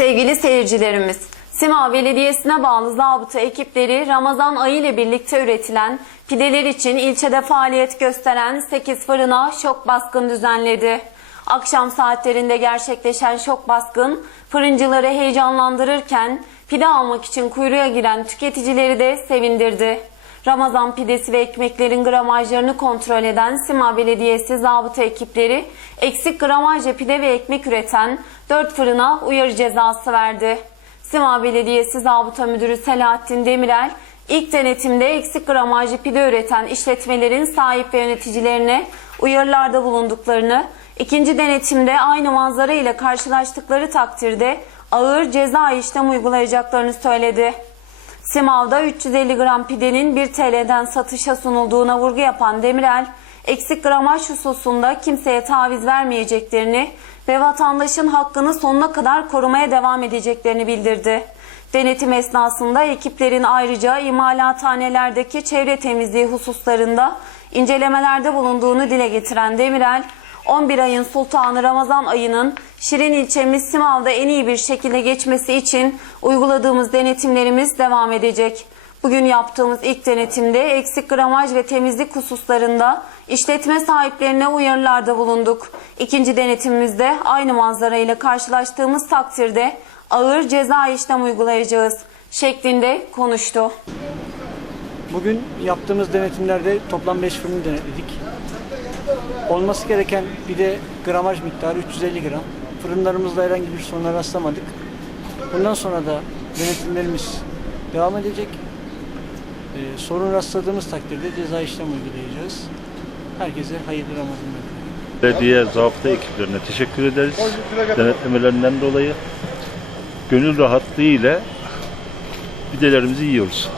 Sevgili seyircilerimiz, Sima Belediyesi'ne bağlı zabıta ekipleri Ramazan ayı ile birlikte üretilen pideler için ilçede faaliyet gösteren 8 fırına şok baskın düzenledi. Akşam saatlerinde gerçekleşen şok baskın fırıncıları heyecanlandırırken pide almak için kuyruğa giren tüketicileri de sevindirdi. Ramazan pidesi ve ekmeklerin gramajlarını kontrol eden Sima Belediyesi zabıta ekipleri eksik gramajla pide ve ekmek üreten 4 fırına uyarı cezası verdi. Sima Belediyesi Zabıta Müdürü Selahattin Demirel ilk denetimde eksik gramajlı pide üreten işletmelerin sahip ve yöneticilerine uyarılarda bulunduklarını, ikinci denetimde aynı manzara ile karşılaştıkları takdirde ağır ceza işlem uygulayacaklarını söyledi. Simav'da 350 gram pidenin 1 TL'den satışa sunulduğuna vurgu yapan Demirel, eksik gramaj hususunda kimseye taviz vermeyeceklerini ve vatandaşın hakkını sonuna kadar korumaya devam edeceklerini bildirdi. Denetim esnasında ekiplerin ayrıca imalathanelerdeki çevre temizliği hususlarında incelemelerde bulunduğunu dile getiren Demirel, 11 ayın sultanı Ramazan ayının Şirin ilçemiz Simav'da en iyi bir şekilde geçmesi için uyguladığımız denetimlerimiz devam edecek. Bugün yaptığımız ilk denetimde eksik gramaj ve temizlik hususlarında işletme sahiplerine uyarılarda bulunduk. İkinci denetimimizde aynı manzara ile karşılaştığımız takdirde ağır ceza işlem uygulayacağız şeklinde konuştu. Bugün yaptığımız denetimlerde toplam 5 fırını denetledik. Olması gereken bir de gramaj miktarı 350 gram. Fırınlarımızda herhangi bir soruna rastlamadık. Bundan sonra da denetimlerimiz devam edecek. Ee, sorun rastladığımız takdirde ceza işlem uygulayacağız. Herkese hayırlı Ramazanlar. Belediye zabıta ekiplerine teşekkür ederiz. Denetlemelerinden dolayı gönül rahatlığı ile pidelerimizi yiyoruz.